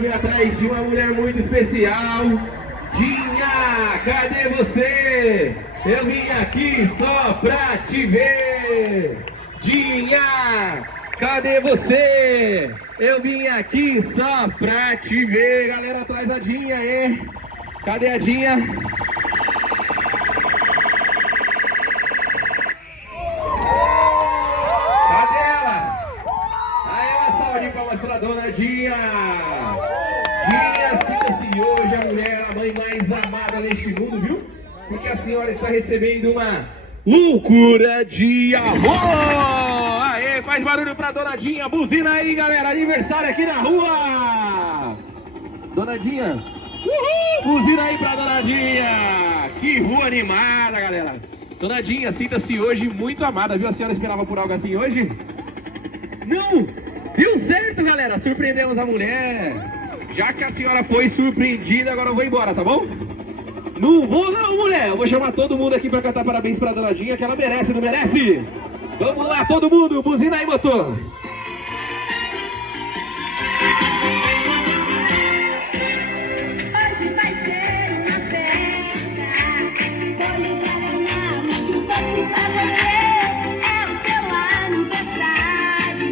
vim atrás de uma mulher muito especial. Dinha, cadê você? Eu vim aqui só pra te ver. Dinha, cadê você? Eu vim aqui só pra te ver. Galera, traz a Dinha, hein? Cadê a Dinha? Cadê ela? Aí, uma salva de palmas pra dona Dinha. Dinha, sinta-se hoje a mulher, a mãe mais amada neste mundo, viu? Porque a senhora está recebendo uma loucura de amor! Aê, faz barulho pra Dona Dinha, buzina aí, galera, aniversário aqui na rua! Dona Dinha, uhul, buzina aí pra Dona Dinha! Que rua animada, galera! Dona Dinha, sinta-se hoje muito amada, viu? A senhora esperava por algo assim hoje? Não! Deu certo, galera, surpreendemos a mulher! Já que a senhora foi surpreendida, agora eu vou embora, tá bom? Não vou não, mulher. Eu vou chamar todo mundo aqui pra cantar parabéns pra Dona Dinha, que ela merece, não merece? Vamos lá, todo mundo. Buzina aí, motor. Hoje vai ser uma festa. Vou ligar a mama que doce pra você. É o seu aniversário.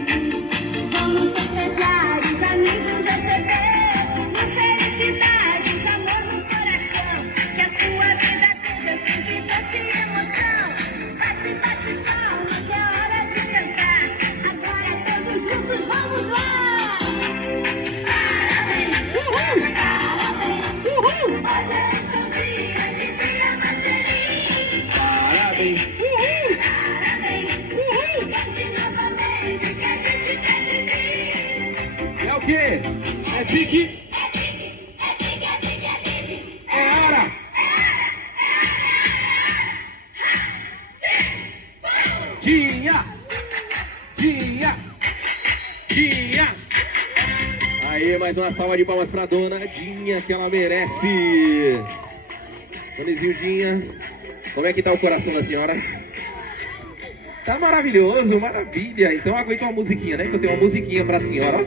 Vamos festejar, os amigos receber. Na felicidade, amor no coração. Que a sua vida seja sempre doce e emoção. Bate, bate palma, que é hora de cantar. Agora todos juntos vamos lá. Parabéns, parabéns, hoje é o seu dia, que dia mais feliz. Parabéns. Parabéns, cante novamente, que a gente quer viver. É o quê? É pique? É hora. Dinha. Dinha. Dinha. Aí, mais uma salva de palmas pra Dona Dinha, que ela merece. Dona Isildinha, como é que tá o coração da senhora? Tá maravilhoso, maravilha. Então aguenta uma musiquinha, né? Que eu tenho uma musiquinha pra senhora, ó.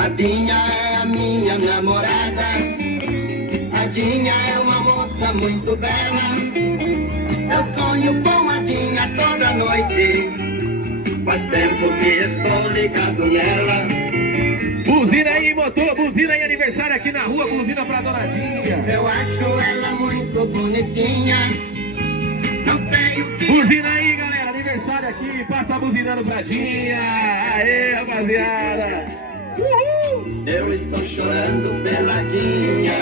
A Dinha é a minha namorada. A Dinha é uma moça muito bela. Eu sonho com a Dinha toda noite. Faz tempo que estou ligado nela. Buzina aí, motor, buzina aí, aniversário aqui na rua, buzina pra Dona Dinha. Eu acho ela muito bonitinha. Não sei o que. Buzina aí, galera, aniversário aqui, passa buzinando pra Dinha. Aê, rapaziada. Uhul. Eu estou chorando pela Dinha.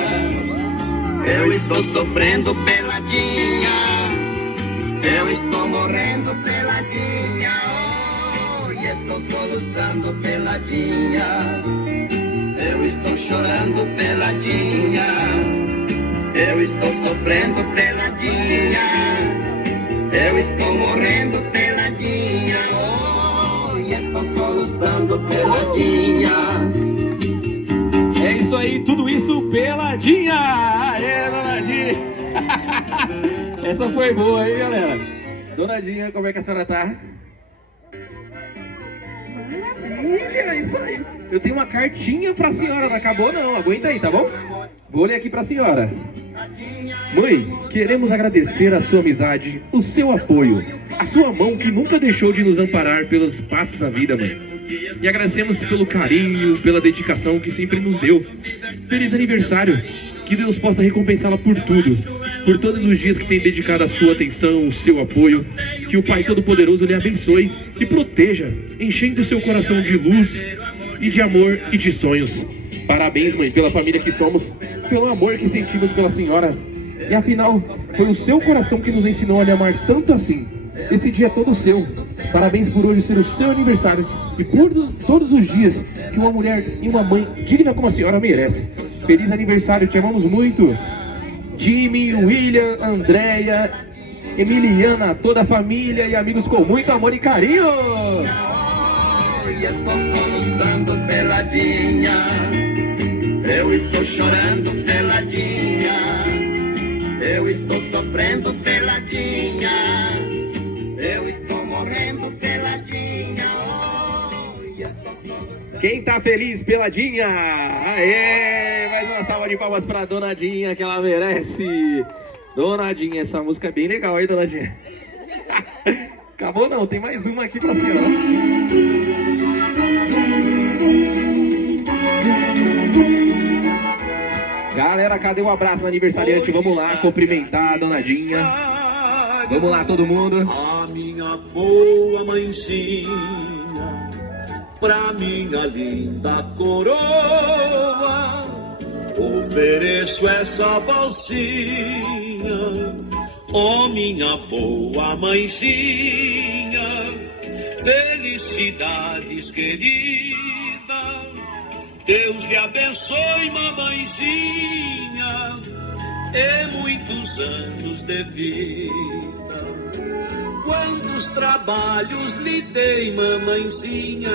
Eu estou sofrendo pela Dinha. Eu estou morrendo pela Dinha. Oh, e estou soluçando pela Dinha. Eu estou chorando pela Dinha. Eu estou sofrendo pela Dinha. Eu estou morrendo pela Dinha. Oh, e estou soluçando pela Dinha. É isso aí, tudo isso pela Dinha. Aê, Dona Dinha. Essa foi boa, hein, galera? Dona Dinha, como é que a senhora tá? Maravilha, é isso aí. Eu tenho uma cartinha pra senhora, não acabou não, aguenta aí, tá bom? Vou ler aqui pra senhora. Mãe, queremos agradecer a sua amizade, o seu apoio, a sua mão que nunca deixou de nos amparar pelos passos da vida, mãe. E agradecemos pelo carinho, pela dedicação que sempre nos deu. Feliz aniversário! Que Deus possa recompensá-la por tudo, por todos os dias que tem dedicado a sua atenção, o seu apoio. Que o Pai Todo-Poderoso lhe abençoe e proteja, enchendo o seu coração de luz e de amor e de sonhos. Parabéns, mãe, pela família que somos, pelo amor que sentimos pela senhora. E afinal, foi o seu coração que nos ensinou a lhe amar tanto assim. Esse dia é todo seu. Parabéns por hoje ser o seu aniversário e por todos os dias que uma mulher e uma mãe digna como a senhora merece. Feliz aniversário, te amamos muito. Jimmy, William, Andréia, Emiliana, toda a família e amigos com muito amor e carinho. E estou soluçando pela Dinha. Eu estou chorando pela Dinha. Eu estou sofrendo morrendo peladinha. Eu estou morrendo peladinha. Quem tá feliz, peladinha? Aê! Mais uma salva de palmas pra Donadinha, que ela merece. Donadinha, essa música é bem legal aí, Donadinha. Acabou não, tem mais uma aqui pra senhora. Galera, cadê o abraço no aniversariante? Vamos lá, cumprimentar a Donadinha. Vamos lá, todo mundo. A minha boa mãezinha, pra minha linda coroa, ofereço essa valsinha. Oh, minha boa mãezinha, felicidades querida. Deus lhe abençoe, mamãezinha, e muitos anos de vida. Quantos trabalhos lhe dei, mamãezinha,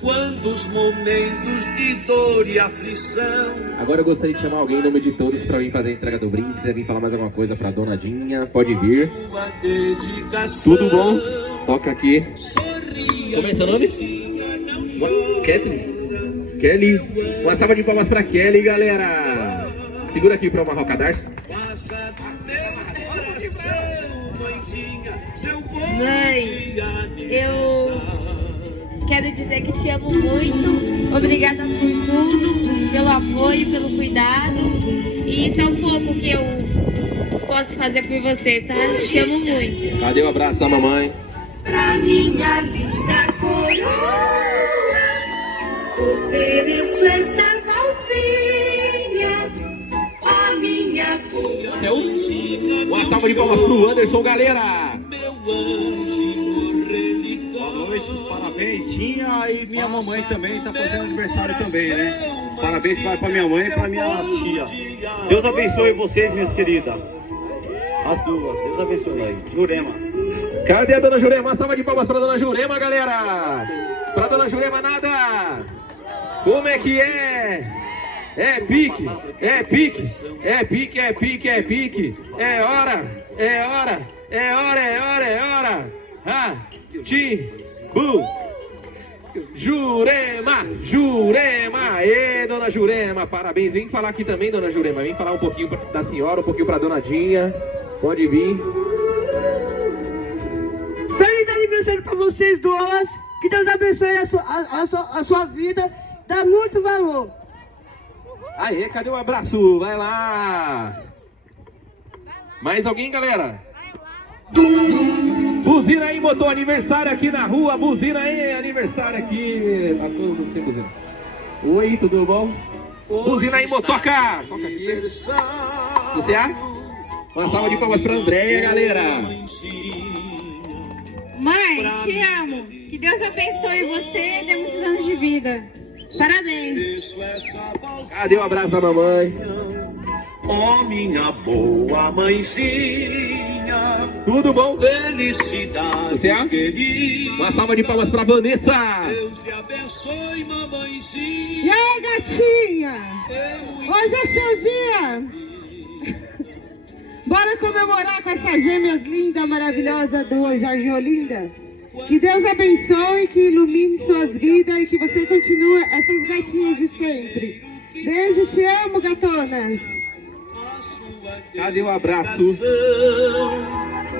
quantos momentos de dor e aflição. Agora eu gostaria de chamar alguém em nome de todos para vir fazer a entrega do brinde. Se quiser vir falar mais alguma coisa para Donadinha, pode vir. Tudo bom? Toca aqui. Como é seu nome? Kathleen? Kelly. Uma salva de palmas para Kelly, galera. Segura aqui para uma rocadarço. Mãe, eu quero dizer que te amo muito. Obrigada por tudo, pelo apoio, pelo cuidado. E isso é um pouco que eu posso fazer por você, tá? Te amo muito. Cadê o abraço da mamãe? Pra minha vida coroa, ofereço essa valsinha, a minha boa. Uma salva de palmas pro Anderson, galera. Boa noite, parabéns, Tinha, e minha mamãe também tá fazendo aniversário também, né? Parabéns pra minha mãe e pra minha tia. Deus abençoe vocês, minhas queridas. As duas, Deus abençoe. Jurema. Cadê a dona Jurema? Uma salva de palmas pra dona Jurema, galera. Pra dona Jurema nada. Como é que é? É pique, é pique, é pique, é pique, é pique. É hora, é hora, é hora, é hora, é hora. Bu. Jurema, Jurema. Ê, dona Jurema, parabéns. Vem falar aqui também, dona Jurema. Vem falar um pouquinho da senhora, um pouquinho pra Donadinha. Pode vir. Feliz aniversário pra vocês duas. Que Deus abençoe a sua vida. Dá muito valor. Aê, cadê o abraço? Vai lá. Mais alguém, galera? Buzina aí, botou aniversário aqui na rua. Buzina aí, aniversário aqui. Tá todo mundo sem buzina. Oi, tudo bom? Buzina aí, motoca. Toca aqui. Você é? Uma salva de palmas pra Andréia, galera. Mãe, te amo. Que Deus abençoe você e dê muitos anos de vida. Parabéns. Cadê o abraço da mamãe? Oh, minha boa mãezinha, Tudo bom? felicidades Você é? querida. Uma salva de palmas pra Vanessa. Deus lhe abençoe, mamãezinha. E aí, gatinha? Hoje é seu dia. Bora comemorar com essas gêmeas lindas, maravilhosas do Jorge Olinda. Que Deus abençoe, que ilumine suas vidas e que você continue essas gatinhas de sempre. Beijo, te amo, gatonas. Cadê o abraço?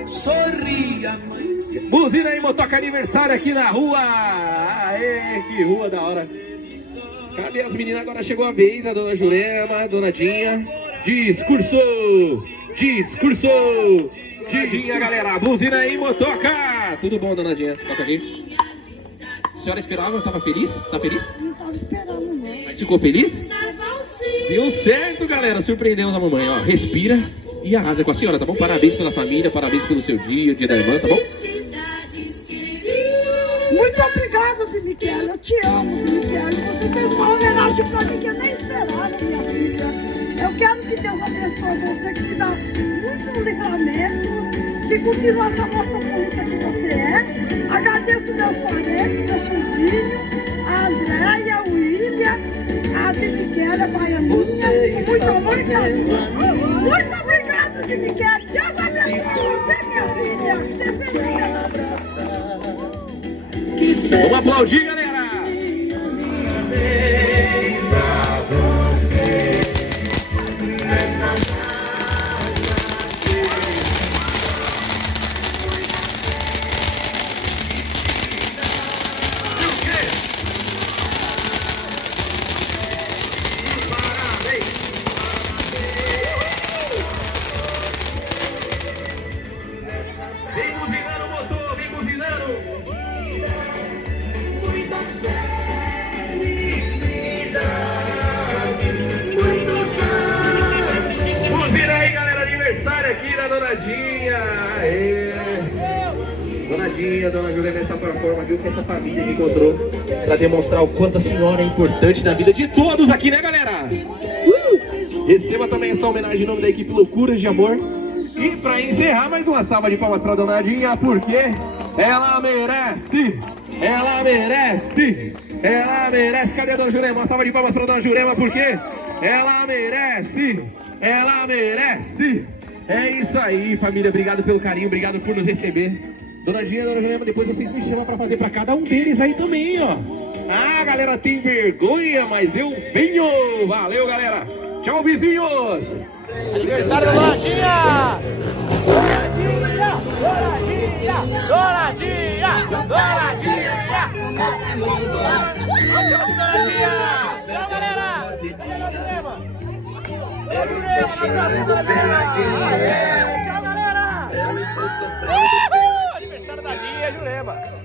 Sorria, mãezinha. Buzina aí, motoca aniversário aqui na rua. Aê, que rua da hora. Cadê as meninas? Agora chegou a vez, a dona Jurema, a donadinha. Discurso! Discurso! Dinha, galera. Buzina aí, motoca. Tudo bom, donadinha? Toca aqui. A senhora esperava? Tava feliz? Tá feliz? Não tava esperando, não. Mas ficou feliz? Deu certo, galera. Surpreendemos a mamãe. Ó, respira e arrasa com a senhora, tá bom? Parabéns pela família, parabéns pelo seu dia, o dia da irmã, tá bom? Muito obrigada, Miquel. Eu te amo, Miquel. Você fez uma homenagem pra mim que eu nem esperava, minha filha. Eu quero que Deus abençoe você, que te dá muito livramento, que continua essa moça bonita que você é. Agradeço meus parentes, meu sobrinho, a Andréia, o William, a Miquel, a baianinha. Muito obrigada. Muito obrigada, Miquel. Deus abençoe Vamos aplaudir, galera! Vem buzinando o motor, vem buzinando! Buzina aí, galera, aniversário aqui da Donadinha! Aê! Donadinha, Dona Júlia, nessa forma, viu que essa família que encontrou pra demonstrar o quanto a senhora é importante na vida de todos aqui, né, galera? Receba também essa homenagem em nome da equipe Loucuras de Amor. E pra encerrar, mais uma salva de palmas pra Donadinha, porque ela merece! Ela merece! Ela merece! Cadê a Dona Jurema? Uma salva de palmas pra Dona Jurema, porque ela merece! Ela merece! É isso aí, família. Obrigado pelo carinho, obrigado por nos receber. Donadinha, Dona Jurema, depois vocês me chamam pra fazer pra cada um deles aí também, ó. Ah, galera tem vergonha, mas eu venho! Valeu, galera! Tchau, vizinhos! Aniversário da Donadinha! Donadinha! Donadinha! Donadinha! Donadinha! Donadinha! Tchau, galera! Tchau, Jurema! Tchau, galera! Aniversário da Dinha, Jurema!